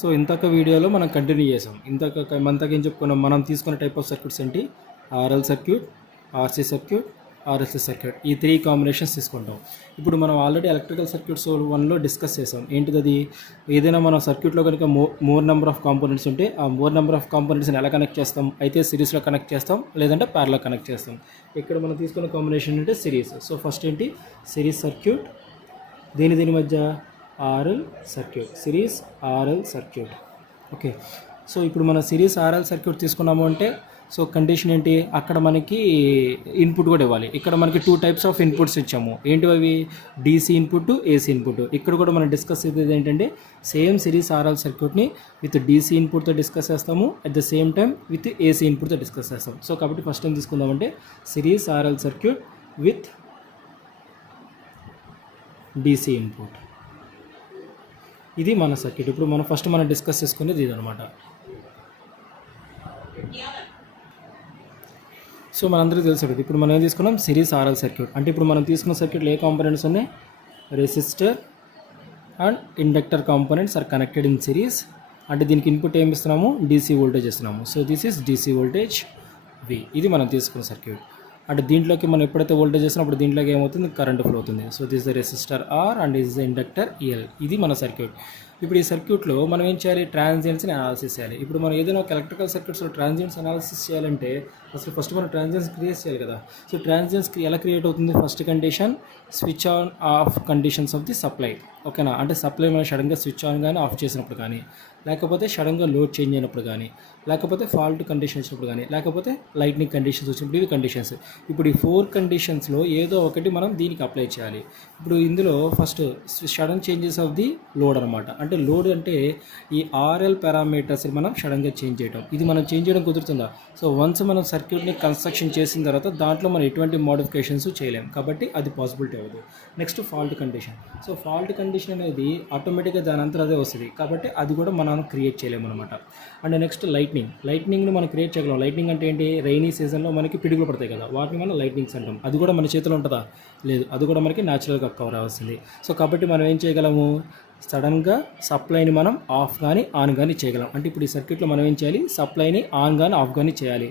So ఇంతక వీడియోలో మనం కంటిన్యూ చేసాం. ఇంతక ఏం చెప్పుకున్నాం, మనం తీసుకున్న టైప్ ఆఫ్ సర్క్యూట్స్ ఏంటి, RL circuit, RC circuit, RLC circuit, ఈ 3 కాంబినేషన్స్ తీసుకుంటాం. ఇప్పుడు మనం ఆల్రెడీ ఎలక్ట్రికల్ సర్క్యూట్స్ 1లో డిస్కస్ చేసాం. ఏంటిది అది, ఏదైనా మన సర్క్యూట్లో కనుక మోర్ నెంబర్ ఆఫ్ కాంపోనెంట్స్ ఉంటే ఆ మోర్ నెంబర్ ఆఫ్ కాంపోనెంట్స్ని ఎలా కనెక్ట్ చేస్తాం, అయితే సిరీస్లో కనెక్ట్ చేస్తాం, లేదంటే ప్యారల్లో కనెక్ట్ చేస్తాం. ఇక్కడ మనం తీసుకున్న కాంబినేషన్ అంటే సిరీస్. సో ఫస్ట్ ఏంటి, సిరీస్ సర్క్యూట్, దీని మధ్య RL circuit, series RL circuit. Okay, so ఇప్పుడు మన సిరీస్ ఆర్ఎల్ సర్క్యూట్ తీసుకున్నాము అంటే, సో కండిషన్ ఏంటి, అక్కడ మనకి ఇన్పుట్ కూడా ఇవ్వాలి. ఇక్కడ మనకి 2 టైప్స్ ఆఫ్ ఇన్పుట్స్ ఇచ్చాము. ఏంటి అవి, డీసీ ఇన్పుట్, ఏసీ ఇన్పుట్. ఇక్కడ కూడా మనం డిస్కస్ చేసేది ఏంటంటే, సేమ్ సిరీస్ ఆర్ఎల్ సర్క్యూట్ని విత్ డీసీ ఇన్పుట్తో డిస్కస్ చేస్తాము, at the same time with AC ఇన్పుట్తో డిస్కస్ చేస్తాం. సో కాబట్టి ఫస్ట్ టైం తీసుకుందామంటే series RL circuit with DC input. ఇది మన సర్క్యూట్. ఇప్పుడు మనం డిస్కస్ చేసుకునేది ఇది అనమాట. సో మనందరికీ తెలుసు, ఇప్పుడు మనం ఏం తీసుకున్నాం, సిరీస్ ఆర్ఎల్ సర్క్యూట్. అంటే ఇప్పుడు మనం తీసుకున్న సర్క్యూట్లో ఏ కాంపోనెంట్స్ ఉన్నాయి, resistor and inductor components are connected in series. అంటే దీనికి ఇన్పుట్ ఏమి ఇస్తున్నాము, డీసీ వోల్టేజ్ ఇస్తున్నాము. So this is DC voltage V. ఇది మనం తీసుకున్న సర్క్యూట్. అంటే దీంట్లోకి మనం ఎప్పుడైతే వోల్టేజ్ చేసినప్పుడు దీంట్లోకి ఏమవుతుంది, కరెంట్ ఫ్లో అవుతుంది. So this the resistor are and this the inductor L. ఇది మన సర్క్యూట్. ఇప్పుడు ఈ సర్క్యూట్లో మనం ఏం చేయాలి, ట్రాన్సియెంట్స్ని అనాలిసిస్ చేయాలి. ఇప్పుడు మనం ఏదైనా ఒక ఎలక్ట్రికల్ సర్క్యూట్స్లో ట్రాన్సియెంట్స్ అనాలిసిస్ చేయాలంటే అసలు ఫస్ట్ మనం ట్రాన్సియెంట్స్ క్రియేట్ చేయాలి కదా. సో ట్రాన్సియెంట్స్ ఎలా క్రియేట్ అవుతుంది, first condition switch on off conditions of the supply. ఓకేనా, అంటే సప్లై మనం సడన్గా స్విచ్ ఆన్ కానీ ఆఫ్ చేసినప్పుడు కానీ, లేకపోతే సడన్గా లోడ్ చేంజ్ అయినప్పుడు కానీ, లేకపోతే ఫాల్ట్ కండిషన్ వచ్చినప్పుడు కానీ, లేకపోతే లైట్నింగ్ కండిషన్స్ వచ్చినప్పుడు, ఇవి కండిషన్స్. ఇప్పుడు ఈ 4 కండిషన్స్లో ఏదో ఒకటి మనం దీనికి అప్లై చేయాలి. ఇప్పుడు ఇందులో first sudden changes of the load అనమాట. అంటే లోడ్ అంటే ఈ ఆర్ఎల్ పారామీటర్స్ మనం సడన్గా చేంజ్ చేయడం. ఇది మనం చేంజ్ చేయడం కుదురుతుందా, సో వన్స్ మనం సర్క్యూట్ని కన్స్ట్రక్షన్ చేసిన తర్వాత దాంట్లో మనం ఎటువంటి మోడిఫికేషన్స్ చేయలేం, కాబట్టి అది పాసిబిలిటీ అవ్వదు. Next fault condition. So fault condition అనేది ఆటోమేటిక్గా దాని అంతా అదే వస్తుంది, కాబట్టి అది కూడా మనం క్రియేట్ చేయలేము అనమాట. అండ్ నెక్స్ట్ లైట్నింగ్ని మనం క్రియేట్ చేయగలం. లైట్నింగ్ అంటే ఏంటి, రైనీ సీజన్లో మనకి పిడుగులు పడతాయి కదా, వాటిని మనం లైట్నింగ్స్ అంటాం. అది కూడా మన చేతిలో ఉంటుందా, లేదు, అది కూడా మనకి న్యాచురల్గా కవర్ అవ్వాల్సింది. సో కాబట్టి మనం ఏం చేయగలము, సడన్గా సప్లైని మనం ఆఫ్ కానీ ఆన్ కానీ చేయగలం. అంటే ఇప్పుడు ఈ సర్క్యూట్లో మనం ఏం చేయాలి, సప్లైని ఆన్ కానీ ఆఫ్ కానీ చేయాలి.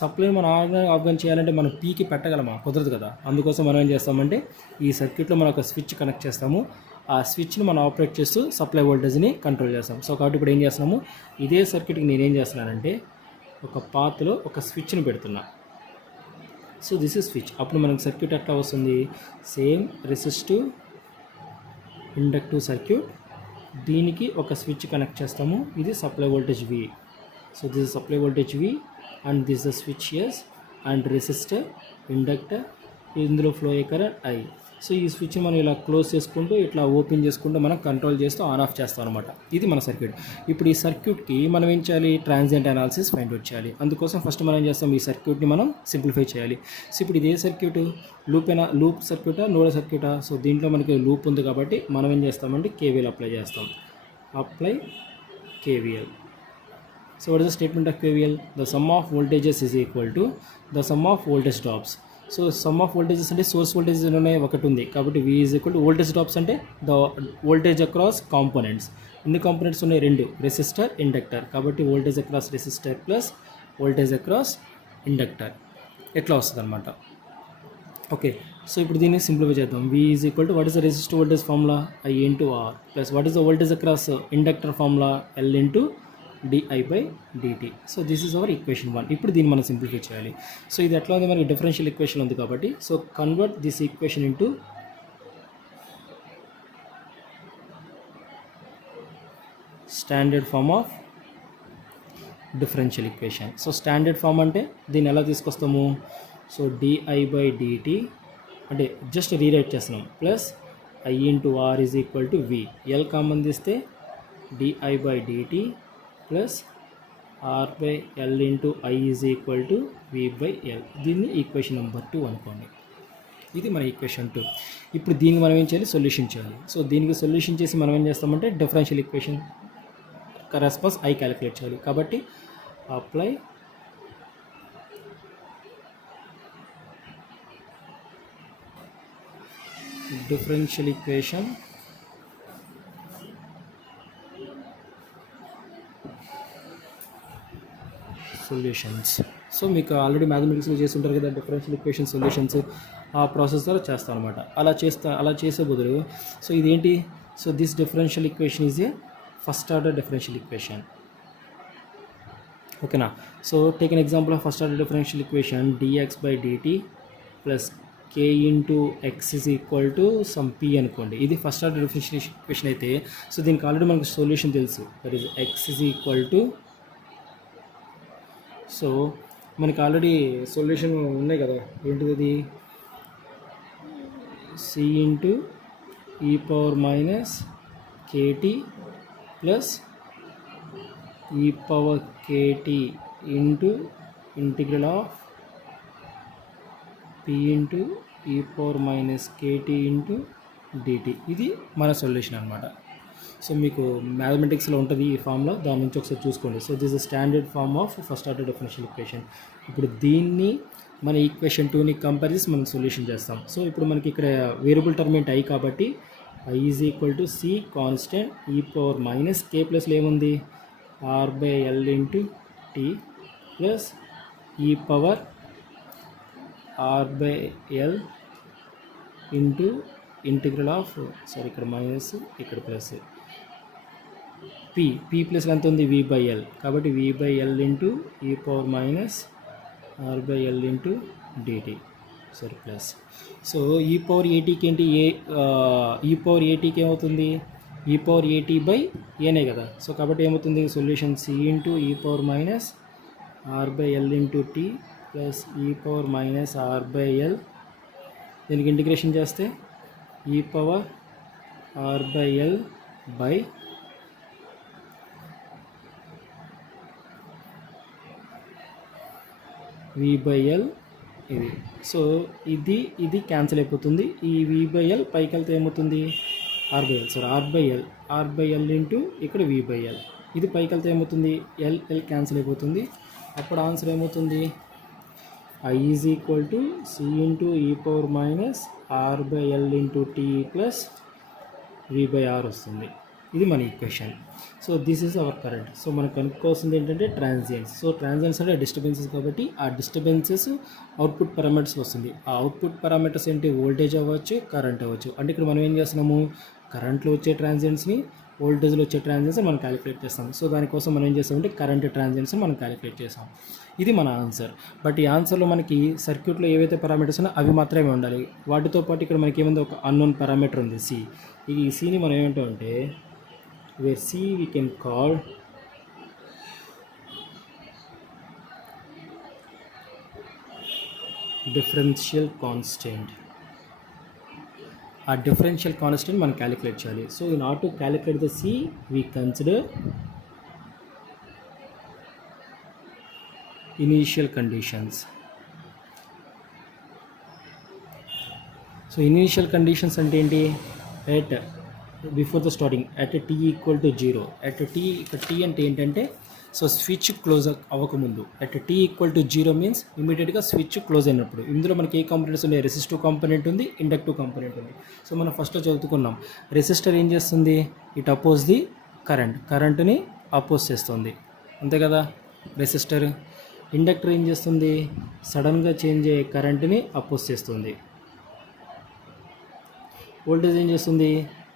సప్లైని మనం ఆన్ కానీ ఆఫ్ కానీ చేయాలంటే మనం పీకి పెట్టగలమా, కుదరదు కదా. అందుకోసం మనం ఏం చేస్తామంటే ఈ సర్క్యూట్లో మనం ఒక స్విచ్ కనెక్ట్ చేస్తాము. ఆ స్విచ్ని మనం ఆపరేట్ చేస్తూ సప్లై వోల్టేజ్ని కంట్రోల్ చేస్తాం. సో కాబట్టి ఇప్పుడు ఏం చేస్తున్నాము, ఇదే సర్క్యూట్కి నేనేం చేస్తున్నానంటే ఒక పాత్లో ఒక స్విచ్ని పెడుతున్నా. So this is switch. అప్పుడు మనకు సర్క్యూట్ ఎట్లా వస్తుంది, సేమ్ రెసిస్టివ్ ఇండక్టివ్ సర్క్యూట్. దీనికి ఒక స్విచ్ కనెక్ట్ చేస్తాము, ఇది supply voltage V. So this is supply voltage V and this the switch S and resistor, inductor, ఇందులో ఫ్లో అయ్యే కరెంట్ ఐ. సో ఈ స్విచ్ మనం ఇలా క్లోజ్ చేసుకుంటూ ఇట్లా ఓపెన్ చేసుకుంటూ మనం కంట్రోల్ చేస్తూ ఆన్ ఆఫ్ చేస్తాం అనమాట. ఇది మన సర్క్యూట్. ఇప్పుడు ఈ సర్క్యూట్కి మనం ఏం చేయాలి, ట్రాన్సియెంట్ అనాలిసిస్ ఫైండ్ అవుట్ చేయాలి. అందుకోసం ఫస్ట్ మనం ఏం చేస్తాం, ఈ సర్క్యూట్ని మనం సింప్లిఫై చేయాలి. సో ఇప్పుడు ఇదే సర్క్యూట్ లూప్ సర్క్యూటా, నోడల్ సర్క్యూటా. సో దీంట్లో మనకి లూప్ ఉంది కాబట్టి మనం ఏం చేస్తామంటే కేవీఎల్ అప్లై చేస్తాం. Apply KVL. So what is the statement of KVL, the sum of voltages is equal to the sum of voltage drops. So some of voltages అంటే source voltage ఒకటి ఉంది కాబట్టి V is equal to voltage drops అంటే the voltage across components. ఎన్ని components ఉన్నాయి, 2, resistor, inductor. కాబట్టి voltage across resistor plus voltage across inductor ఎట్లా వస్తుంది అనమాట. ఓకే, సో ఇప్పుడు దీన్ని సింప్లిఫై చేద్దాం. V is equal to what is the resistor voltage formula, I into R plus what is the voltage across inductor formula, L into di/dt. So this is hour equation 1. ఇప్పుడు దీన్ని మనం simplify చేయాలి. So ఇది ఎట్లా ఉంది, మనకి differential equation ఉంది కాబట్టి, so convert this equation into standard form of differential equation. So standard form అంటే దీన్ని ఎలా తీసుకొస్తాము, సో di/dt అంటే జస్ట్ రీరైట్ చేస్తున్నాం, plus I into R is equal to V. L కామన్ తీస్తే di/dt plus R/L into I is equal to V/L. దీన్ని equation number 2 అనుకోండి. ఇది మన ఈక్వేషన్ 2. ఇప్పుడు దీనికి మనం ఏం చేయాలి, సొల్యూషన్ చేయాలి. సో దీనికి సొల్యూషన్ చేసి మనం ఏం చేస్తామంటే differential equation response I calculate చేయాలి. కాబట్టి apply differential equation solutions. So మీకు ఆల్రెడీ మ్యాథమెటిక్స్లో చేసి ఉంటారు కదా డిఫరెన్షియల్ ఈక్వేషన్ సొల్యూషన్స్, ఆ ప్రాసెస్ ద్వారా చేస్తాను అనమాట. అలా చేసే బదులు సో ఇదేంటి, so this differential equation is a first order differential equation. ఓకేనా. So take an example of first order differential equation dx/dt plus k into X is equal to some p అనుకోండి. ఇది ఫస్ట్ ఆర్డర్ డిఫరెన్షియల్ ఈక్వేషన్ అయితే so దీనికి already మనకు solution తెలుసు, that is X is equal to, so మనకి already solution ఉన్నాయి కదా, ఏంటిది అది, సి ఇంటూ ఈ పవర్ మైనస్ కేటీ ప్లస్ ఈ power KT into integral of P into ఈ power minus KT into DT. ఇది మన సొల్యూషన్ అనమాట. సో మీకు మ్యాథమెటిక్స్లో ఉంటుంది ఈ ఫామ్లో, దాని నుంచి ఒకసారి చూసుకోండి. So this is standard form of first order differential equation. ఇప్పుడు దీన్ని మన ఈక్వేషన్ 2ని కంపేర్ చేసి మనం సొల్యూషన్ చేస్తాం. సో ఇప్పుడు మనకి ఇక్కడ వేరియబుల్ టర్మ్ ఏంటి ఐ కాబట్టి I is equal to C constant e power minus K ప్లస్లో ఏముంది r/l ఇంటూ టీ ప్లస్ ఈ power r/l into integral of, sorry ఇక్కడ మైనస్ ఇక్కడ ప్లస్ పీ ప్లస్ ఎంత ఉంది v/l కాబట్టి v/l ఇంటూ ఈ power minus r/l into dt, సరే ప్లస్. సో ఈ పవర్ ఏటీకి ఏంటి, ఈ పవర్ ఏటీకి ఏమవుతుంది, ఈ పవర్ ఏటీ బై ఏనే కదా. సో కాబట్టి ఏమవుతుంది సొల్యూషన్ సి ఇంటూ ఈ power minus r/l into T plus ఈ పవర్ మైనస్ r/l, దీనికి ఇంటిగ్రేషన్ చేస్తే ఈ పవర్ r/l బై v/l ఇది. సో ఇది క్యాన్సిల్ అయిపోతుంది, ఈ v/l పైకి వెళ్తే ఏమవుతుంది r/l, సారీ r/l ఇంటూ ఇక్కడ v/l, ఇది పైకి వెళ్తే ఏమవుతుంది l క్యాన్సిల్ అయిపోతుంది. అప్పుడు ఆన్సర్ ఏమవుతుంది I is equal to C into ఈ power minus r/l into T plus v/r వస్తుంది. ఇది మన equation. So this is our current. సో మనకు కనుక్కోవాల్సింది ఏంటంటే ట్రాన్సియన్స్. సో ట్రాన్సియన్స్ అంటే డిస్టర్బెన్సెస్ కాబట్టి ఆ డిస్టర్బెన్సెస్ అవుట్పుట్ పారామీటర్స్ వస్తుంది. ఆ అవుట్పుట్ పారామీటర్స్ ఏంటి, వోల్టేజ్ అవ్వచ్చు, కరెంట్ అవ్వచ్చు. అంటే ఇక్కడ మనం ఏం చేస్తున్నాము, కరెంట్లో వచ్చే ట్రాన్సియన్స్ని వోల్టేజ్లో వచ్చే ట్రాన్సియన్స్ మనం క్యాలిక్యులేట్ చేస్తాం. సో దానికోసం మనం ఏం చేస్తామంటే కరెంట్ ట్రాన్సియన్స్ మనం క్యాలిక్యులేట్ చేస్తాం. ఇది మన ఆన్సర్. బట్ ఈ ఆన్సర్లో మనకి సర్క్యూట్లో ఏవైతే పారామీటర్స్ ఉన్నాయో అవి మాత్రమే ఉండాలి. వాటితో పాటు ఇక్కడ మనకి ఏముంది, ఒక అన్నోన్ పారామీటర్ ఉంది సి. ఈ సిని మనం ఏమంటామంటే where C we can call differential constant. ఆ differential constant మనం క్యాలిక్యులేట్ చేయాలి. So in order to calculate the C we consider initial conditions. So initial conditions అంటే ఏంటి, at before the starting at t equal to 0, at t, ఇక్కడ t అంటే ఏంటంటే so switch close అవ్వకముందు, at t equal to 0 means ఇమీడియట్గా switch close అయినప్పుడు. ఇందులో మనకి ఏ కాంపోనెంట్స్ ఉన్నాయి, రెసిస్టివ్ కాంపోనెంట్ ఉంది, ఇండక్టివ్ కాంపోనెంట్ ఉంది. సో మనం ఫస్ట్లో చదువుకున్నాం రెసిస్టర్ ఏం చేస్తుంది, ఇట్ అపోజ్ ది కరెంట్ని అపోజ్ చేస్తుంది, అంతే కదా రెసిస్టర్. ఇండక్టర్ ఏం చేస్తుంది, సడన్గా చేంజ్ అయ్యే కరెంట్ని అపోజ్ చేస్తుంది. వోల్టేజ్ ఏం చేస్తుంది,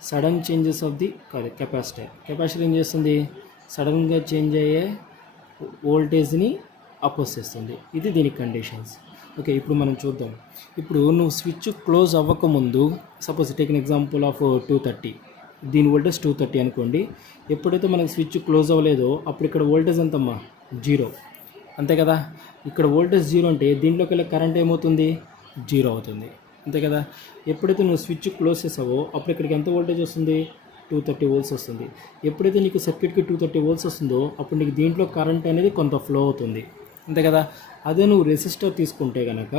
sudden changes of the capacitor ఏం చేస్తుంది, సడన్గా చేంజ్ అయ్యే వోల్టేజ్ని అపోజ్ చేస్తుంది. ఇది దీని కండిషన్స్. ఓకే, ఇప్పుడు మనం చూద్దాం. ఇప్పుడు నువ్వు స్విచ్ క్లోజ్ అవ్వకముందు, suppose take an example of 230, దీని వోల్టేజ్ 230 అనుకోండి. ఎప్పుడైతే మనకి స్విచ్ క్లోజ్ అవ్వలేదో అప్పుడు ఇక్కడ వోల్టేజ్ ఎంతమ్మా 0, అంతే కదా. ఇక్కడ వోల్టేజ్ 0 అంటే దీంట్లోకి వెళ్ళే కరెంట్ ఏమవుతుంది 0 అవుతుంది, అంతే కదా. ఎప్పుడైతే నువ్వు స్విచ్ క్లోజ్ చేసావో అప్పుడు ఇక్కడికి ఎంత వోల్టేజ్ వస్తుంది 230 వోల్ట్స్ వస్తుంది. ఎప్పుడైతే నీకు సర్క్యూట్కి 230 వోల్ట్స్ వస్తుందో అప్పుడు నీకు దీంట్లో కరెంట్ అనేది కొంత ఫ్లో అవుతుంది, అంతే కదా. అదే నువ్వు రెసిస్టర్ తీసుకుంటే కనుక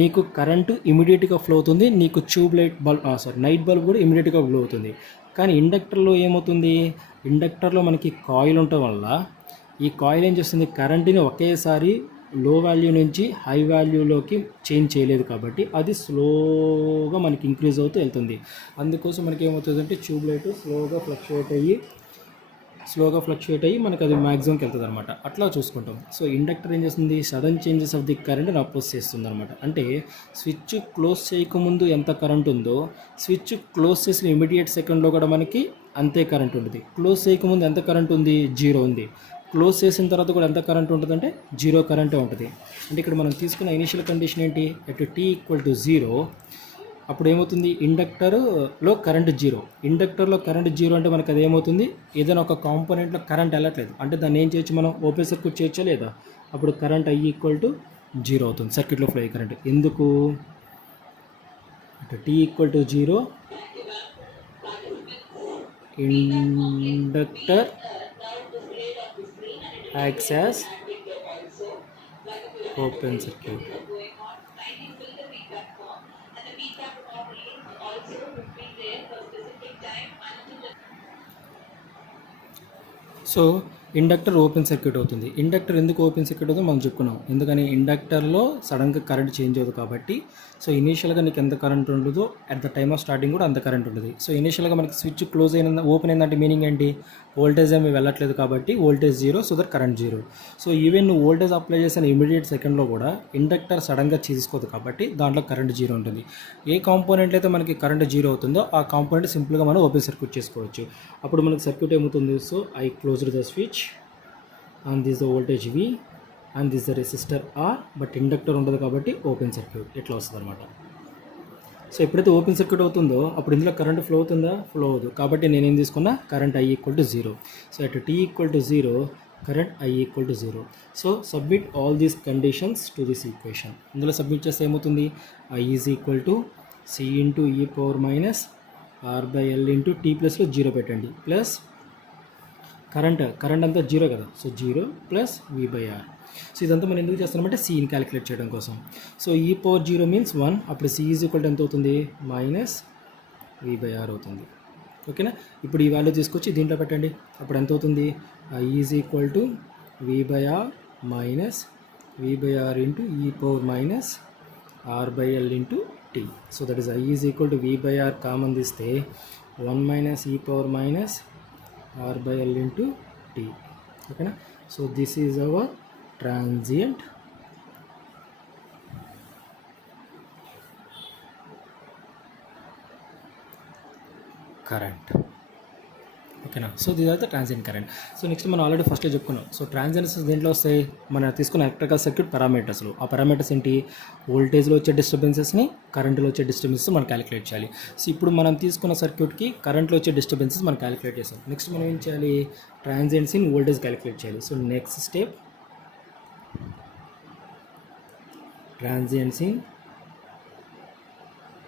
నీకు కరెంటు ఇమీడియట్గా ఫ్లో అవుతుంది, నీకు నైట్ బల్బ్ కూడా ఇమీడియట్గా ఫ్లో అవుతుంది. కానీ ఇండక్టర్లో ఏమవుతుంది, ఇండక్టర్లో మనకి కాయిల్ ఉండటం వల్ల ఈ కాయిల్ ఏం చేస్తుంది, కరెంట్ని ఒకేసారి లో వాల్యూ నుంచి హై వాల్యూలోకి చేంజ్ చేయలేదు కాబట్టి అది స్లోగా మనకి ఇంక్రీజ్ అవుతూ వెళ్తుంది. అందుకోసం మనకి ఏమవుతుంది అంటే ట్యూబ్ లైట్ స్లోగా ఫ్లక్చుయేట్ అయ్యి స్లోగా ఫ్లక్చుయేట్ అయ్యి మనకు అది మ్యాక్సిమంకి వెళ్తుంది అనమాట. అట్లా చూసుకుంటాం. సో ఇండక్టర్ ఏం చేస్తుంది, సడన్ చేంజెస్ ఆఫ్ ది కరెంట్ని అపోజ్ చేస్తుంది అనమాట. అంటే స్విచ్ క్లోజ్ చేయకముందు ఎంత కరెంట్ ఉందో స్విచ్ క్లోజ్ చేసిన ఇమీడియట్ సెకండ్లో కూడా మనకి అంతే కరెంట్ ఉంటుంది. క్లోజ్ చేయకముందు ఎంత కరెంట్ ఉంది, 0 ఉంది. క్లోజ్ చేసిన తర్వాత కూడా ఎంత కరెంట్ ఉంటుందంటే 0 కరెంటే ఉంటుంది. అంటే ఇక్కడ మనం తీసుకున్న ఇనిషియల్ కండిషన్ ఏంటి, ఎట్ t = 0 అప్పుడు ఏమవుతుంది, ఇండక్టర్లో కరెంట్ 0. ఇండక్టర్లో కరెంట్ 0 అంటే మనకు అది ఏమవుతుంది, ఏదైనా ఒక కాంపోనెంట్లో కరెంట్ వెళ్ళట్లేదు అంటే దాన్ని ఏం చేయొచ్చు, మనం ఓపెన్ సర్క్యూట్ చేయొచ్చా లేదా. అప్పుడు కరెంట్ I = 0 అవుతుంది, సర్క్యూట్లో ఫ్లో అయ్యే కరెంట్. ఎందుకు, అటు t = 0 inductor acts as open circuit. So inductor open circuit అవుతుంది. ఇండక్టర్ ఎందుకు ఓపెన్ సర్క్యూట్ అవుతుందో మనం చెప్పుకున్నాం. ఎందుకని, ఇండక్టర్లో సడన్గా కరెంట్ చేంజ్ అవుతుంది కాబట్టి. సో ఇనీషియల్గా నీకు ఎంత కరెంట్ ఉంటుందో at the time of starting కూడా అంత కరెంట్ ఉంటుంది. సో ఇనీషియల్గా మనకి స్విచ్ క్లోజ్ అయిన ఓపెన్ అయిందంటే మీనింగ్ ఏంటి, వోల్టేజ్ ఏమి వెళ్ళట్లేదు కాబట్టి voltage 0, so that current 0. So even నువ్వు వోల్టేజ్ అప్లై చేసిన ఇమీడియట్ సెకండ్లో కూడా ఇండక్టర్ సడన్గా తీసుకోదు కాబట్టి దాంట్లో కరెంట్ 0 ఉంటుంది. ఏ కాంపోనెంట్ అయితే మనకి కరెంట్ 0 అవుతుందో ఆ కాంపోనెంట్ సింపుల్గా మనం ఓపెన్ సర్క్యూట్ చేసుకోవచ్చు. అప్పుడు మనకి సర్క్యూట్ ఏమవుతుంది, so I closed the switch and this is the voltage V and this is the resistor R, but inductor ఉండదు కాబట్టి ఓపెన్ సర్క్యూట్ ఇట్లా వస్తుంది అనమాట. సో ఎప్పుడైతే ఓపెన్ సర్క్యూట్ అవుతుందో అప్పుడు ఇందులో కరెంట్ ఫ్లో అవుతుందా, ఫ్లో అవ్వదు. కాబట్టి నేనేం తీసుకున్నా, current I = 0. So at t = 0 current I = 0. So submit all these conditions to this equation. ఇందులో సబ్మిట్ చేస్తే ఏమవుతుంది, I = C × e⁻ R/L × t ప్లస్లో 0 పెట్టండి, ప్లస్ కరెంట్ అంతా 0 కదా, సో 0 ప్లస్ V/R. సో ఇదంతా మనం ఎందుకు చేస్తామంటే Cని క్యాలిక్యులేట్ చేయడం కోసం. సో e⁻0 మీన్స్ 1, అప్పుడు C = ఎంత అవుతుంది, -V/R అవుతుంది. ఓకేనా. ఇప్పుడు ఈ వాల్యూ తీసుకొచ్చి దీంట్లో పెట్టండి, అప్పుడు ఎంత అవుతుంది, I = V/R minus V/R × e⁻ R/L × t. So that is I = V/R common తీస్తే 1 - e⁻ R/L × t. ఓకేనా. So this is our transient current. ఓకేనా. So this are the transient current. So next మనం ఆల్రెడీ ఫస్ట్లో చెప్పుకున్నాం. So transients దేంట్లో వస్తాయి, మన తీసుకున్న ఎలక్ట్రికల్ సర్క్యూట్ పారామీటర్స్లో. ఆ పారామీటర్స్ ఏంటి, వోల్టేజ్లో వచ్చే డిస్టర్బెన్సెస్ని కరెంట్లో వచ్చే డిస్టర్బెన్సెస్ మనం క్యాలిక్యులేట్ చేయాలి. సో ఇప్పుడు మనం తీసుకున్న సర్క్యూట్కి కరెంట్లో వచ్చే డిస్టర్బెన్సెస్ మనం క్యాలిక్యులేట్ చేస్తాం. నెక్స్ట్ మనం ఏం చేయాలి, ట్రాన్సియెంట్స్ ఇన్ వోల్టేజ్ క్యాలిక్యులేట్ చేయాలి. So next step, transients in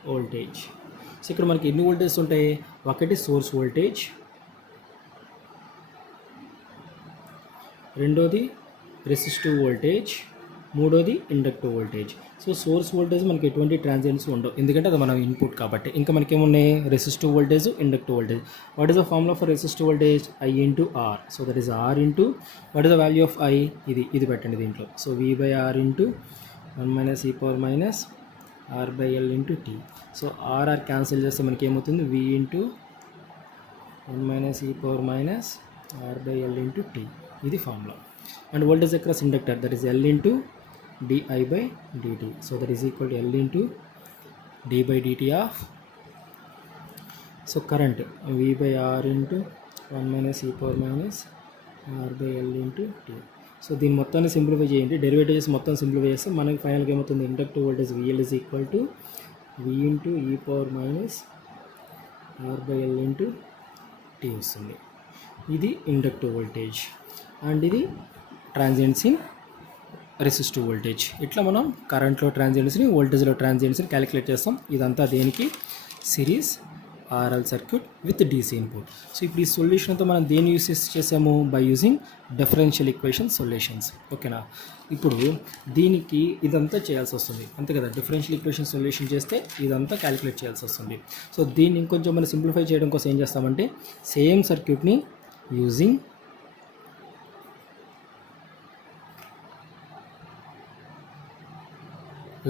voltage. So ఇక్కడ మనకి ఎన్ని వోల్టేజ్ ఉంటాయి, ఒకటి సోర్స్ వోల్టేజ్, రెండోది రెసిస్టివ్ వోల్టేజ్, మూడోది inductive voltage. So source voltage మనకి ఎటువంటి ట్రాన్సియెంట్స్ ఉండవు, ఎందుకంటే అది మనం ఇన్పుట్ కాబట్టి. ఇంకా మనకి ఏమున్నాయి, resistive voltage, inductive voltage. What is the formula for resistive voltage, I × R. So that is R into what is the value of I, ఇది పెట్టండి దీంట్లో. So V/R × 1 - e⁻ R/L × t. So R cancel చేస్తే మనకి ఏమవుతుంది, V × 1 - e⁻ R/L × t. ఇది formula. And voltage across inductor, that is L × di/dt. So that is equal to L × d/dt of, so current V/R × 1 - e⁻ R/L × t. So దీన్ని మొత్తాన్ని simplify చేయండి, derivative చేసి మొత్తం simplify చేస్తే మనకి ఫైనల్గా ఏమవుతుంది, inductive voltage VL = V × e⁻ R/L × t వస్తుంది. ఇది ఇండక్టివ్ వోల్టేజ్ అండ్ ఇది ట్రాన్సియెంట్స్ ఇన్ రెసిస్టివ్ వోల్టేజ్. ఇట్లా మనం కరెంట్లో ట్రాన్సియెంట్స్ని, వోల్టేజ్లో ట్రాన్సియెంట్స్ని క్యాలిక్యులేట్ చేస్తాం. ఇదంతా దేనికి, series RL circuit with DC input. So ఇప్పుడు ఈ సొల్యూషన్తో మనం దేన్ని యూస్ చేసాము, by using differential equation solutions. ఓకేనా. ఇప్పుడు దీనికి ఇదంతా చేయాల్సి వస్తుంది అంతే కదా, డిఫరెన్షియల్ ఈక్వేషన్ సొల్యూషన్ చేస్తే ఇదంతా క్యాలిక్యులేట్ చేయాల్సి వస్తుంది. సో దీన్ని ఇంకొంచెం మనం సింప్లిఫై చేయడం కోసం ఏం చేస్తామంటే, సేమ్ సర్క్యూట్ని యూజింగ్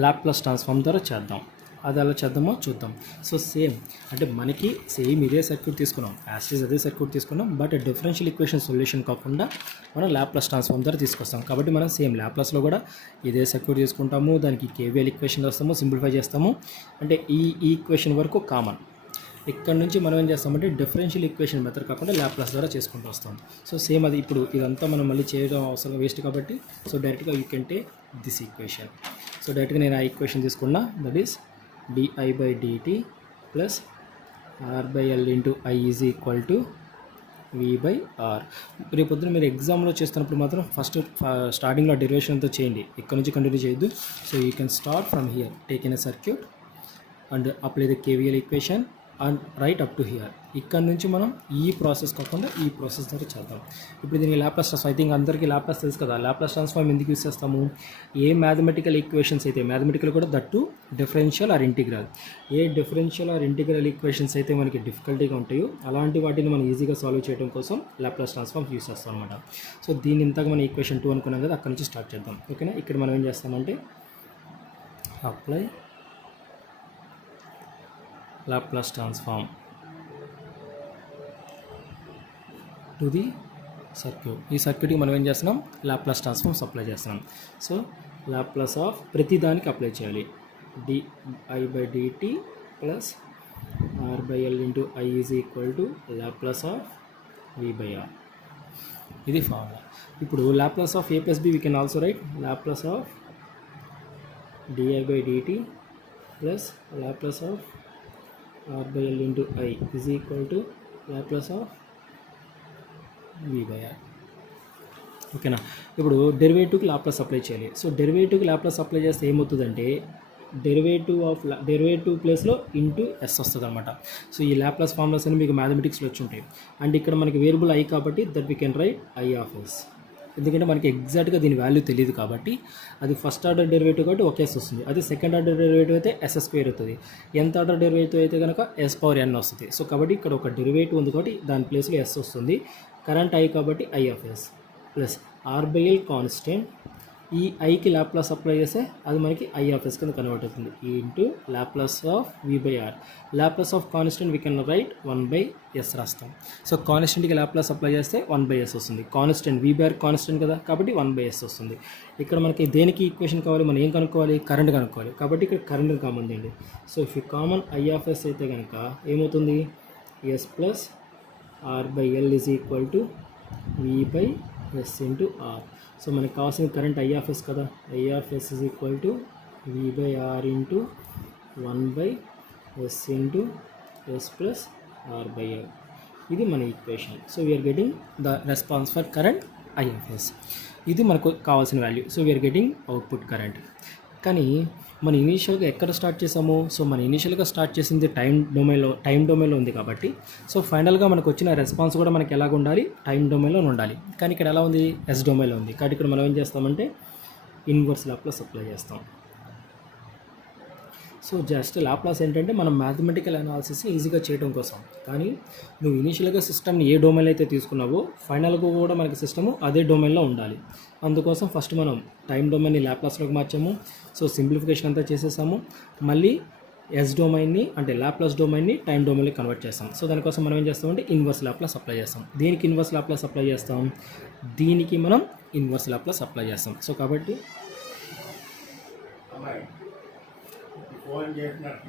లాప్లాస్ ట్రాన్స్ఫార్మ్ ద్వారా చేద్దాం. అది అలా చేద్దామో చూద్దాం. సో సేమ్ అంటే మనకి సేమ్ ఇదే సర్క్యూట్ తీసుకున్నాం, యాస్టీస్ అదే సర్క్యూట్ తీసుకున్నాం, బట్ డిఫరెన్షియల్ ఈక్వేషన్ సొల్యూషన్ కాకుండా మనం ల్యాప్లాస్ ట్రాన్స్ఫార్మ్ ద్వారా తీసుకొస్తాం. కాబట్టి మనం సేమ్ ల్యాప్లాస్లో కూడా ఇదే సర్క్యూట్ తీసుకుంటాము, దానికి కేవీఎల్ ఈక్వేషన్ వస్తాము, సింప్లిఫై చేస్తాము. అంటే ఈ ఈక్వేషన్ వరకు కామన్. ఇక్కడ నుంచి మనం ఏం చేస్తామంటే డిఫరెన్షియల్ ఈక్వేషన్ మెథడ్ కాకుండా ల్యాప్లాస్ ద్వారా చేసుకుంటూ వస్తాం. సో సేమ్ అది ఇప్పుడు ఇదంతా మనం మళ్ళీ చేయడం అవసరం వేస్ట్ కాబట్టి సో డైరెక్ట్గా you can take this equation. So డైరెక్ట్గా నేను ఆ ఈక్వేషన్ తీసుకున్నా, that is di/dt plus r/l into i is equal to v/r. రేపు పొద్దున మీరు ఎగ్జామ్లో చేస్తున్నప్పుడు మాత్రం ఫస్ట్ స్టార్టింగ్లో డెరివేషన్తో చేయండి, ఇక్కడ నుంచి కంటిన్యూ చేయొద్దు. So you can start from here, take in a circuit and apply the KVL equation and right up to hear. ఇక్కడ నుంచి మనం ఈ ప్రాసెస్ కాకుండా ఈ ప్రాసెస్ ద్వారా చేద్దాం. ఇప్పుడు దీనికి ల్యాప్లాస్ ట్రాన్స్ఫార్మ్, ఐ థింక్ అందరికీ ల్యాప్లాస్ తెలుసు కదా. ల్యాప్లాస్ ట్రాన్స్ఫార్మ్ ఎందుకు యూస్ చేస్తాము? ఏ మ్యాథమెటికల్ ఈక్వేషన్స్ అయితే, మ్యాథమెటికల్ కూడా దట్టు డిఫరెన్షియల్ ఆర్ ఇంటిగ్రల్, ఏ డిఫరెన్షియల్ ఆర్ ఇంటిగ్రల్ ఈక్వేషన్స్ అయితే మనకి డిఫికల్టీగా ఉంటాయో అలాంటి వాటిని మనం ఈజీగా సాల్వ్ చేయడం కోసం ల్యాప్లాస్ ట్రాన్స్ఫార్మ్ యూస్ చేస్తాం అనమాట. సో దీన్ని ఇంతగా మనం ఈక్వేషన్ 2 అనుకున్నాం కదా, అక్కడ నుంచి స్టార్ట్ చేద్దాం. ఓకేనా? ఇక్కడ మనం ఏం చేస్తామంటే apply Laplace transform to the circuit. ఈ సర్క్యూట్కి మనం ఏం చేస్తున్నాం? లాప్లాస్ ట్రాన్స్ఫార్మ్స్ అప్లై చేస్తున్నాం. సో లాప్లాస్ ఆఫ్ ప్రతి దానికి అప్లై చేయాలి. di/dt plus r/l into i is equal to Laplace of v/r. ఇది ఫార్ములా. ఇప్పుడు Laplace of a plus b we can also right Laplace of di/dt plus Laplace of r/l into i is equal to Laplace of v/r. ఓకేనా? ఇప్పుడు డెరివేటివ్కి Laplace apply చేయాలి. So డెరివేటివ్కి Laplace apply చేస్తే ఏమవుతుందంటే derivative ప్లేస్లో into yes వస్తుంది అనమాట. So ఈ Laplace formulas అని మీకు మ్యాథమెటిక్స్లో వచ్చి ఉంటాయి. అండ్ ఇక్కడ మనకి వేరియబుల్ ఐ కాబట్టి that we can write I of S. ఎందుకంటే మనకి ఎగ్జాక్ట్గా దీని వాల్యూ తెలియదు కాబట్టి అది ఫస్ట్ ఆర్డర్ డెరివేటివ్ కాబట్టి ఒక ఎస్ వస్తుంది. అదే సెకండ్ ఆర్డర్ డెరివేటివ్ అయితే ఎస్ స్క్వేర్ అవుతుంది. nth ఆర్డర్ డెరివేటివ్ అయితే కనుక s/n వస్తుంది. సో కాబట్టి ఇక్కడ ఒక డెరివేటివ్ ఉంది కాబట్టి దాని ప్లేస్లో ఎస్ వస్తుంది. కరెంట్ ఐ కాబట్టి I of S plus r/l constant. ఈ ఐకి లాప్లాస్ అప్లై చేస్తే అది మనకి ఐ ఆఫ్ ఎస్ కింద కన్వర్ట్ అవుతుంది into Laplace of v/r. Laplace of constant we can write 1/s రాస్తాం. సో కాన్స్టెంట్కి లాప్లాస్ అప్లై చేస్తే 1/s వస్తుంది. కాన్స్టెంట్ v/r కాన్స్టెంట్ కదా కాబట్టి 1/s వస్తుంది. ఇక్కడ మనకి దేనికి ఈక్వేషన్ కావాలి? మనం ఏం కనుక్కోవాలి? కరెంట్ కనుక్కోవాలి. కాబట్టి ఇక్కడ కరెంట్ కామన్ అండి. సో ఇఫ్ ఈ కామన్ ఐ ఆఫ్ ఎస్ అయితే కనుక ఏమవుతుంది? S plus r/l is equal to v/s into r. So మనకు కావాల్సిన కరెంట్ ఐ ఆఫ్ ఎస్ కదా, I of s is equal to v/r into 1/s into s plus r/l. ఇది మన equation. So we're getting the response for current I of s. ఇది మనకు కావాల్సిన value. So we're getting output current. కానీ మనం ఇనీషియల్గా ఎక్కడ స్టార్ట్ చేసాము? సో మనం ఇనీషియల్గా స్టార్ట్ చేసింది టైం డొమైన్లో ఉంది కాబట్టి సో ఫైనల్గా మనకు వచ్చిన రెస్పాన్స్ కూడా మనకి ఎలాగ ఉండాలి? టైం డొమైన్లో ఉండాలి. కానీ ఇక్కడ ఎలా ఉంది? ఎస్ డొమైన్లో ఉంది. కాబట్టి ఇక్కడ మనం ఏం చేస్తామంటే ఇన్వర్స్ లాప్లాస్ అప్లై చేస్తాం. సో జస్ట్ లాప్లాస్ ఏంటంటే మనం మ్యాథమెటికల్ అనాలిసిస్ని ఈజీగా చేయడం కోసం. కానీ నువ్వు ఇనీషియల్గా సిస్టమ్ని ఏ డొమైన్ అయితే తీసుకున్నావో ఫైనల్గా కూడా మనకి సిస్టము అదే డొమైన్లో ఉండాలి. అందుకోసం ఫస్ట్ మనం టైం డొమైన్ని లాప్లాస్లోకి మార్చాము. సో సింప్లిఫికేషన్ అంతా చేసేసాము. మళ్ళీ ఎస్ డొమైన్ని అంటే లాప్లాస్ డొమైన్ని టైం డొమైన్లో కన్వర్ట్ చేస్తాం. సో దానికోసం మనం ఏం చేస్తామంటే ఇన్వర్స్ లాప్లాస్ అప్లై చేస్తాం. దీనికి ఇన్వర్స్ లాప్లాస్ అప్లై చేస్తాం, దీనికి మనం ఇన్వర్స్ లాప్లాస్ అప్లై చేస్తాం. సో కాబట్టి ఫోన్ చేసినట్టు